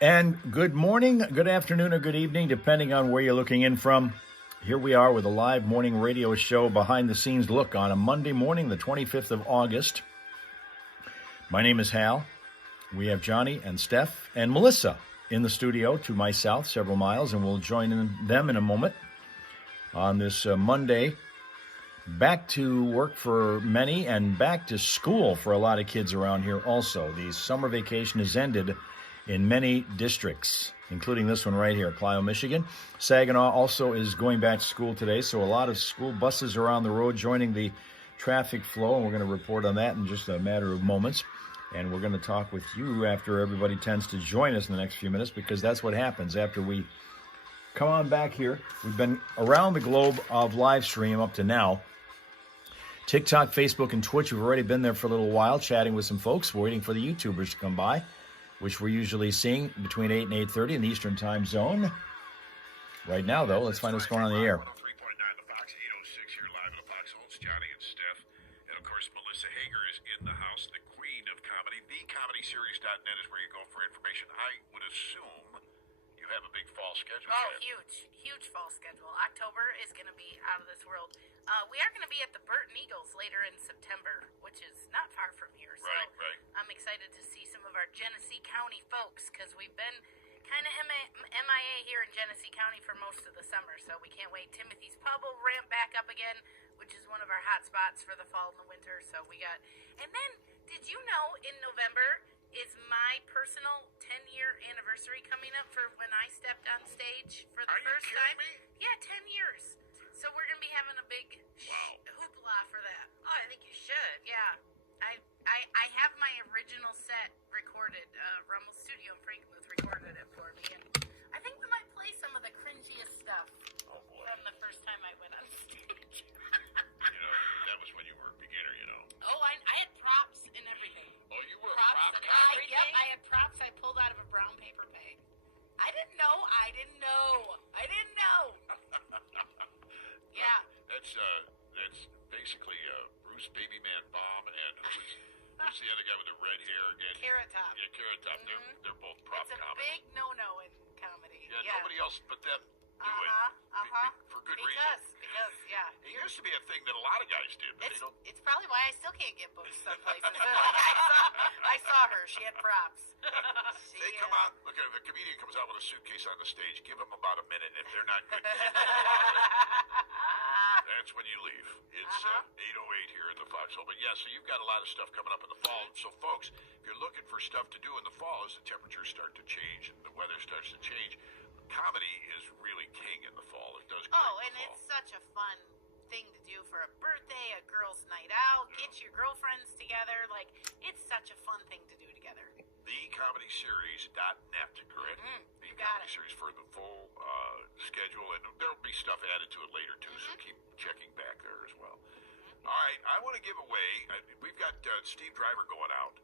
And good morning, good afternoon, or good evening, depending on where you're looking in from. Here we are with a live morning radio show, behind-the-scenes look on a Monday morning, the 25th of August. My name is Hal. We have Johnny and Steph and Melissa in the studio to my south, several miles, and we'll join them in a moment on this Monday. Back to work for many and back to school for a lot of kids around here also. The summer vacation has ended in many districts, including this one right here, Clio, Michigan. Saginaw also is going back to school today, so a lot of school buses are on the road joining the traffic flow, and we're going to report on that in just a matter of moments. And we're going to talk with you after everybody tends to join us in the next few minutes, because that's what happens after we come on back here. We've been around the globe of live stream up to now. TikTok, Facebook, and Twitch, we've already been there for a little while, chatting with some folks, waiting for the YouTubers to come by, which we're usually seeing between 8 and 8:30 in the Eastern Time Zone. Right now, though, let's find what's going on in the air. 103.9 The Fox, 806 here live in the Foxholes. Johnny and Steph. And, of course, Melissa Hager is in the house, the queen of comedy. TheComedySeries.net is where you go for information. I would assume you have a big fall schedule. Oh, huge fall schedule. October is going to be out of this world. We are going to be at the Burton Eagles later in September, which is not far from here. So Right. I'm excited to see some of our Genesee County folks, because we've been kind of MIA here in Genesee County for most of the summer. So we can't wait. Timothy's Pub will ramp back up again, which is one of our hot spots for the fall and the winter. So we got, and then did you know in November is my personal 10-year anniversary coming up for when I stepped on stage for the first time? Me? Yeah, 10 years. So we're going to be having a big hoopla for that. Oh, I think you should. Yeah. I have my original set recorded. Rummel Studio in Frankenmuth recorded it for me. And I think we might play some of the cringiest stuff from the first time I went on stage. That was when you were a beginner, Oh, I had props and everything. Oh, you were Props a prop and guy? everything? Yep, I had props I pulled out of a brown paper bag. I didn't know. Yeah. That's basically Bruce Babyman Bomb and who's the other guy with the red hair again? Carrot Top. Yeah, Carrot Top. They're both prop It's a comedy. big no-no in comedy. Yeah, nobody else but them do it. For good reason. Because, yeah. It used to be a thing that a lot of guys did, but they don't. It's probably why I still can't get booked some places. I saw her. She had props. They come out. Look, if a comedian comes out with a suitcase on the stage, give them about a minute. If they're not good, that's when you leave. It's 8:08 here in the Foxhole. But yeah, so you've got a lot of stuff coming up in the fall. So folks, if you're looking for stuff to do in the fall as the temperatures start to change and the weather starts to change, comedy is really king in the fall. It does great in the fall. It's such a fun thing to do for a birthday, a girls' night out, get your girlfriends together. Like, it's such a fun thing to do together. TheComedySeries.net, correct? You got it. Series for the full schedule, and there'll be stuff added to it later too, so keep checking back there as well. All right, I want to give away, we've got Steve Driver going out.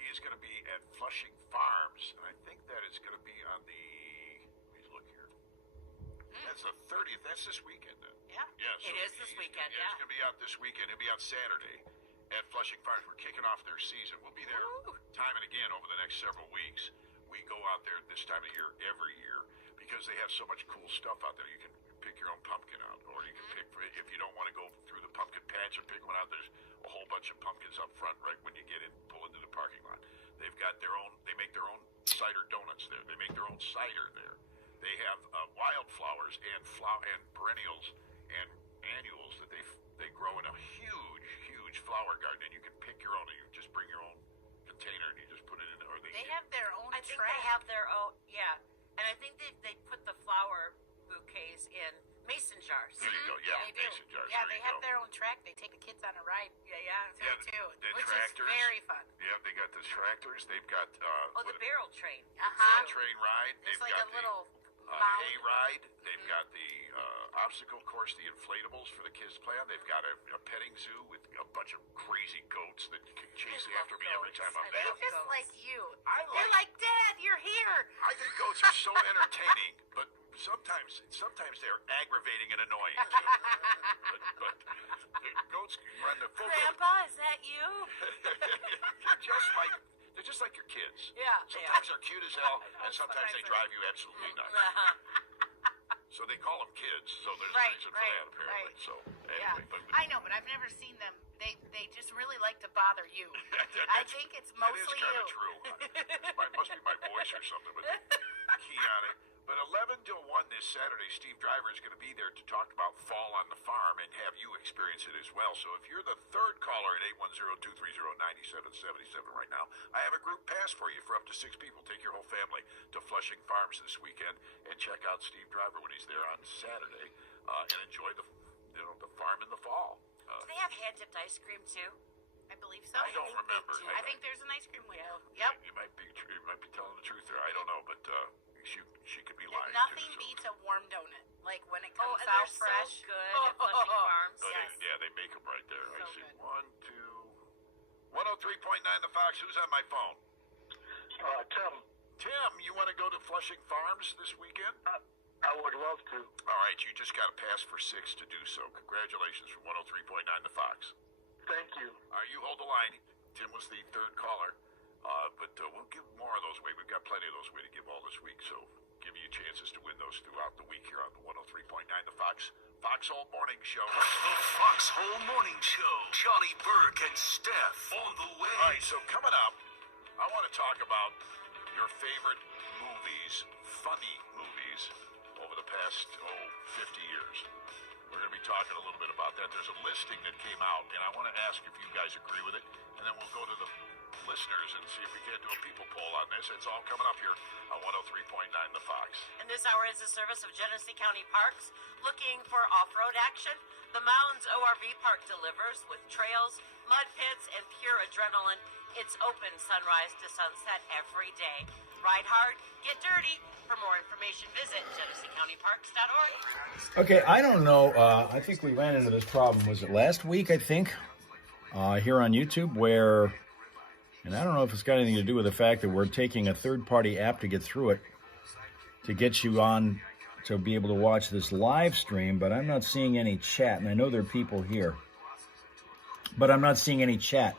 He is going to be at Flushing Farms, and I think that is going to be on the, please look here. That's the 30th, that's this weekend then. Yeah. It is this weekend, He's going to be out this weekend. He'll be out Saturday at Flushing Farms. We're kicking off their season. We'll be there time and again over the next several weeks. We go out there this time of year every year because they have so much cool stuff out there. You can pick your own pumpkin out, or you can pick, if you don't want to go through the pumpkin patch and pick one out, there's a whole bunch of pumpkins up front right when you get in, pull into the parking lot. They've got their own, they make their own cider donuts there. They make their own cider there. They have wildflowers and perennials and annuals that they grow in a huge flower garden, and you can pick your own. You just bring your own container and you just put it in, or They have their own I think track. they have their own, yeah. And I think they put the flower bouquets in mason jars. There you go. Yeah, They do. mason jars. Yeah, there they you have go. their own track. They take the kids on a ride. Yeah, too, the which tractors. is very fun. Yeah, they got the tractors. They've got The barrel train. train ride. There's They've like got a little the hay ride. They've got the obstacle course, the inflatables for the kids to play on. They've got a petting zoo with a bunch of crazy goats that can chase after me every time I'm They're there. just like you. I They're like, Dad, you're here. I think goats are so entertaining, but sometimes they're aggravating and annoying too. but the goats run the full. Grandpa, is that you? They're just like your kids. Yeah. Sometimes they're cute as hell, I know, and sometimes they drive you absolutely nuts. So they call them kids, so there's a reason for that, apparently. Right. So, Yeah, anyway. But, I know, but I've never seen them. They just really like to bother you. I think it's that is mostly kind you. of true. It must be my voice or something, but key on it. But 11 till 1 this Saturday, Steve Driver is going to be there to talk about fall on the farm and have you experience it as well. So if you're the third caller at 810-230-9777 right now, I have a group pass for you for up to 6 people. Take your whole family to Flushing Farms this weekend and check out Steve Driver when he's there on Saturday and enjoy the farm in the fall. Do they have hand-dipped ice cream too? I believe so. I don't remember. I think there's an ice cream window. Yep. You might be telling the truth there. I don't know, but she could be lying. Nothing too, so. beats a warm donut. Like when it comes and out they're fresh. so good at Flushing Farms. Oh, Yes. they make them right there. I So see. good. 1, 2, 103.9 The Fox. Who's on my phone? Tim, Tim, you want to go to Flushing Farms this weekend? I would love to. All right, you just got a pass for 6 to do so. Congratulations from 103.9 The Fox. Thank you. All right, you hold the line. Tim was the third caller, but we'll give more of those away. We've got plenty of those away to give all this week, so give you chances to win those throughout the week here on the 103.9 The Fox. Foxhole Morning Show. The Foxhole Morning Show. Johnny Burke and Steph on the way. All right, so coming up, I want to talk about your favorite movies, funny movies, over the past, 50 years. We're going to be talking a little bit about that. There's a listing that came out, and I want to ask if you guys agree with it, and then we'll go to the listeners and see if we can't do a people poll on this. It's all coming up here on 103.9 The Fox. And this hour is a service of Genesee County Parks. Looking for off-road action? The Mounds ORV Park delivers with trails, mud pits, and pure adrenaline. It's open sunrise to sunset every day. Ride hard, get dirty. For more information, visit GeneseeCountyParks.org. Okay, I don't know. I think we ran into this problem. Was it last week, I think, here on YouTube, where, and I don't know if it's got anything to do with the fact that we're taking a third-party app to get through it, to get you on to be able to watch this live stream, but I'm not seeing any chat, and I know there are people here, but I'm not seeing any chat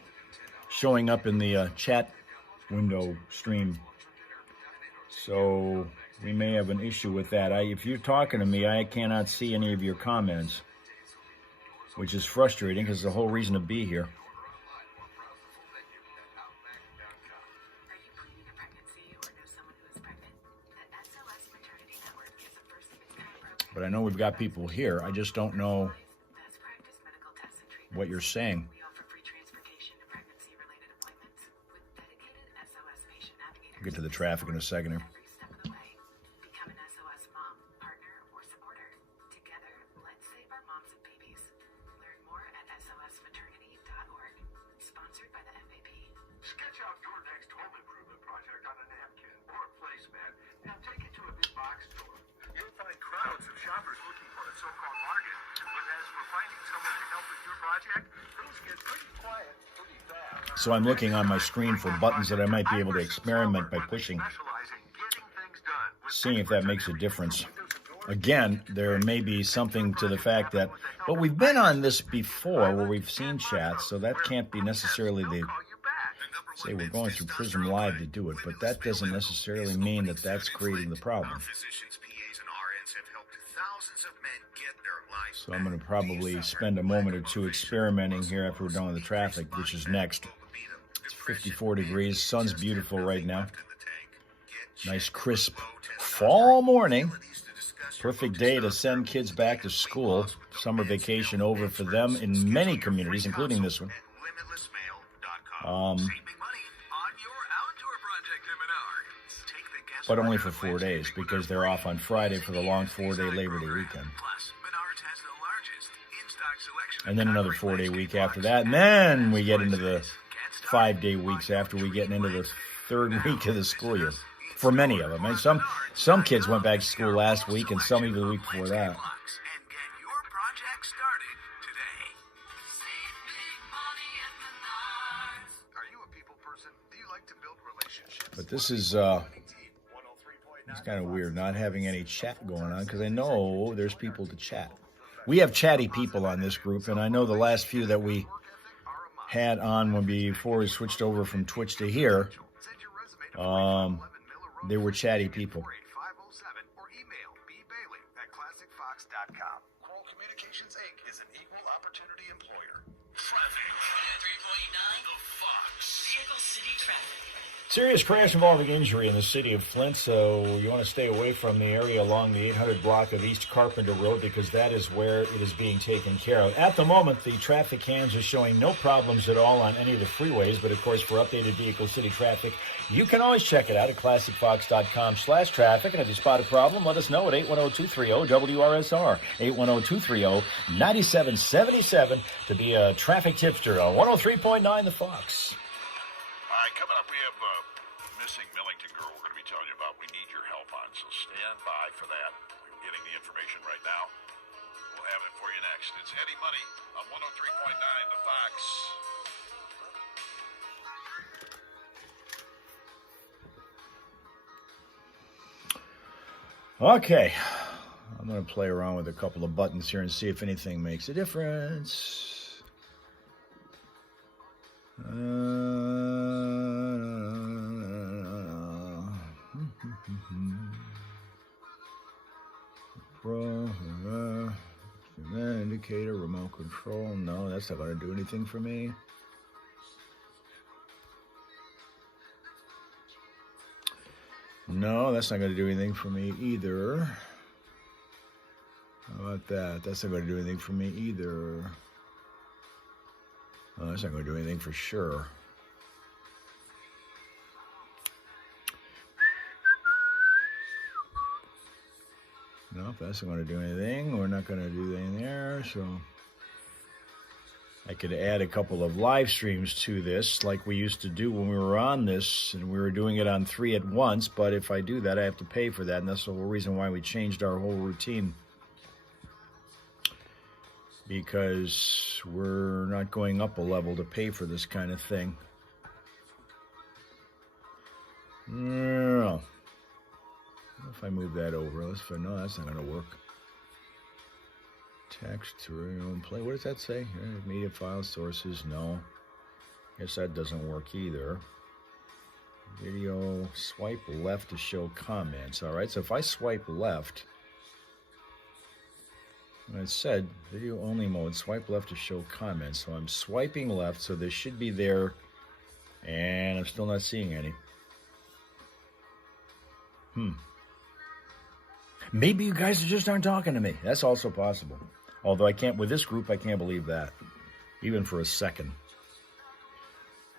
showing up in the chat window stream. So we may have an issue with that. If you're talking to me, I cannot see any of your comments, which is frustrating because it's the whole reason to be here. But I know we've got people here. I just don't know what you're saying. We'll get to the traffic in a second here. Sketch out your next home improvement project on a napkin or a placemat and take it to a big box store. You'll find crowds of shoppers looking for a so-called bargain. But as for finding someone to help with your project, things get pretty quiet pretty fast. So I'm looking on my screen for buttons that I might be able to experiment by pushing, seeing if that makes a difference. Again, there may be something to the fact that, but we've been on this before where we've seen chats, so that can't be necessarily the, say we're going through Prism Live to do it, but that doesn't necessarily mean that that's creating the problem. So I'm going to probably spend a moment or two experimenting here after we're done with the traffic, which is next. It's 54 degrees, sun's beautiful right now. Nice crisp fall morning. Perfect day to send kids back to school. Summer vacation over for them in many communities, including this one. But only for 4 days, because they're off on Friday for the long 4-day Labor Day weekend. And then another 4-day week after that. And then we get into the 5-day weeks after we get into the third week of the school year. For many of them. I mean, some kids went back to school last week and some even the week before that. But this is it's kind of weird not having any chat going on, because I know there's people to chat. We have chatty people on this group, and I know the last few that we had on when before we switched over from Twitch to here, They were chatty people. 48507 or email bbailey@classicfox.com. Kroll Communications Inc. is an equal opportunity employer. Traffic. 3.9 The Fox. Vehicle City Traffic. Serious crash involving injury in the city of Flint, so you want to stay away from the area along the 800 block of East Carpenter Road because that is where it is being taken care of. At the moment, the traffic cams are showing no problems at all on any of the freeways, but of course, for updated Vehicle City traffic, you can always check it out at classicfox.com/traffic. And if you spot a problem, let us know at 810-230-WRSR, 810-230-9777 to be a traffic tipster on 103.9 The Fox. All right, coming up, we have missing Millington girl we're going to be telling you about. We need your help on, so stand by for that. We're getting the information right now. We'll have it for you next. It's Eddie Money on 103.9 The Fox. Okay, I'm going to play around with a couple of buttons here and see if anything makes a difference. Indicator, remote control. No, that's not going to do anything for me. No, that's not going to do anything for me either. How about that? That's not going to do anything for me either. Oh, that's not going to do anything for sure. Nope, that's not going to do anything. We're not going to do anything there, so I could add a couple of live streams to this like we used to do when we were on this, and we were doing it on 3 at once, but if I do that, I have to pay for that, and that's the whole reason why we changed our whole routine. Because we're not going up a level to pay for this kind of thing. No. If I move that over, let's find. No, that's not going to work. Text to play. What does that say? Media file sources. No. Guess that doesn't work either. Video. Swipe left to show comments. All right. So if I swipe left, it said video only mode. Swipe left to show comments. So I'm swiping left. So this should be there, and I'm still not seeing any. Maybe you guys just aren't talking to me. That's also possible. Although I can't, with this group, I can't believe that. Even for a second.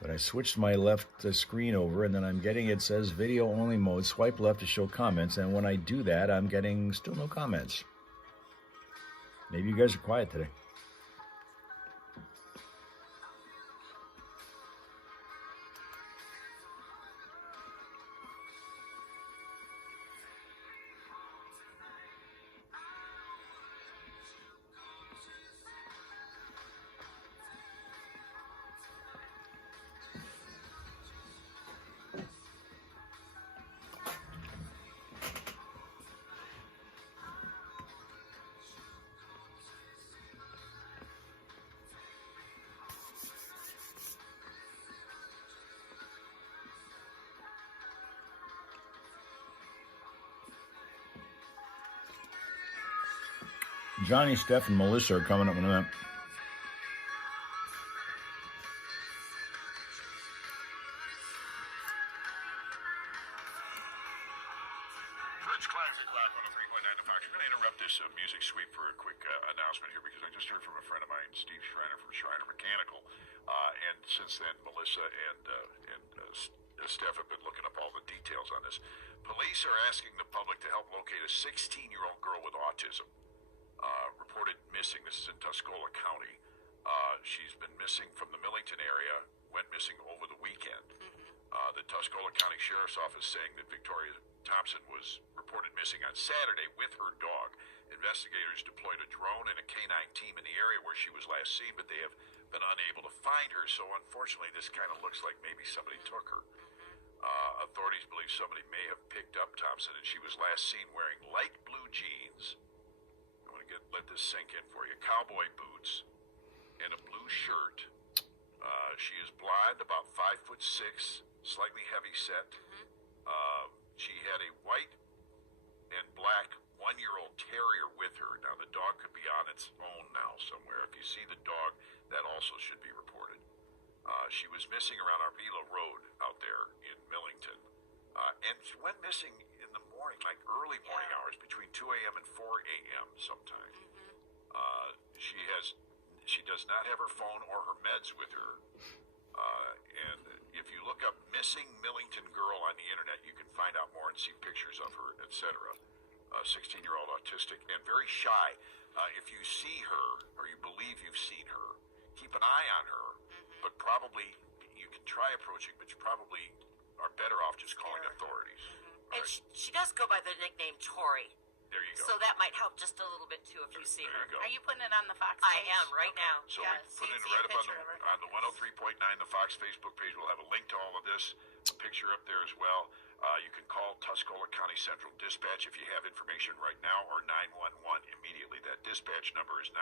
But I switched my left screen over, and then I'm getting, it says video only mode, swipe left to show comments. And when I do that, I'm getting still no comments. Maybe you guys are quiet today. Johnny, Steph, and Melissa are coming up in a minute. Fridge Classic Rock 103.9 The Fox. We're going to interrupt this music sweep for a quick announcement here because I just heard from a friend of mine, Steve Schreiner from Schreiner Mechanical. And since then, Melissa and Steph have been looking up all the details on this. Police are asking the public to help locate a 16-year-old girl with autism. Reported missing. This is in Tuscola County. She's been missing from the Millington area, went missing over the weekend. The Tuscola County Sheriff's Office saying that Victoria Thompson was reported missing on Saturday with her dog. Investigators deployed a drone and a canine team in the area where she was last seen, but they have been unable to find her, so unfortunately this kind of looks like maybe somebody took her. Authorities believe somebody may have picked up Thompson, and she was last seen wearing light blue jeans. Let this sink in for you. Cowboy boots and a blue shirt. She is blonde, about 5'6", slightly heavy set. She had a white and black 1-year-old terrier with her. Now, the dog could be on its own now somewhere. If you see the dog, that also should be reported. She was missing around Arvila Road out there in Millington. And she went missing in the morning, like early morning hours, between 2 a.m. and 4 a.m. sometime. She does not have her phone or her meds with her. And if you look up missing Millington girl on the internet, you can find out more and see pictures of her, etc. 16-year-old autistic and very shy. If you see her or you believe you've seen her, keep an eye on her. But probably you can try approaching, but you probably are better off just calling authorities. And she does go by the nickname Tori. There you go. So that might help just a little bit too if you see There her. you go. Are you putting it on the Fox I page? am right now. So Yeah, we put see it a right up picture of her. on the 103.9, the Fox Facebook page. We'll have a link to all of this, a picture up there as well. You can call Tuscola County Central Dispatch if you have information right now, or 911 immediately. That dispatch number is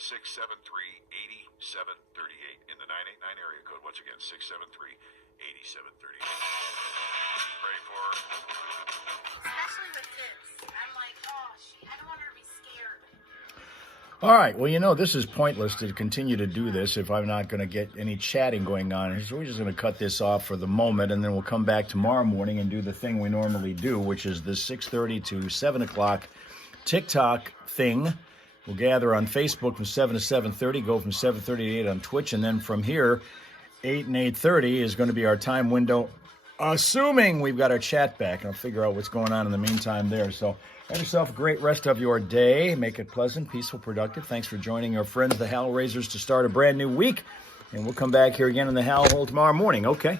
989-673-8738. In the 989 area code, once again, 673-8738. Pray for her. Especially with kids. I'm like, I don't want her to be scared. All right. Well, you know, this is pointless to continue to do this if I'm not going to get any chatting going on. So we're just going to cut this off for the moment, and then we'll come back tomorrow morning and do the thing we normally do, which is the 6:30 to 7 o'clock TikTok thing. We'll gather on Facebook from 7 to 7:30, go from 7:30 to 8 on Twitch, and then from here, 8 and 8:30 is going to be our time window, assuming we've got our chat back, and I'll figure out what's going on in the meantime there. So have yourself a great rest of your day. Make it pleasant, peaceful, productive. Thanks for joining our friends, the Hal Raisers, to start a brand new week. And we'll come back here again in the Hal Hole tomorrow morning. Okay.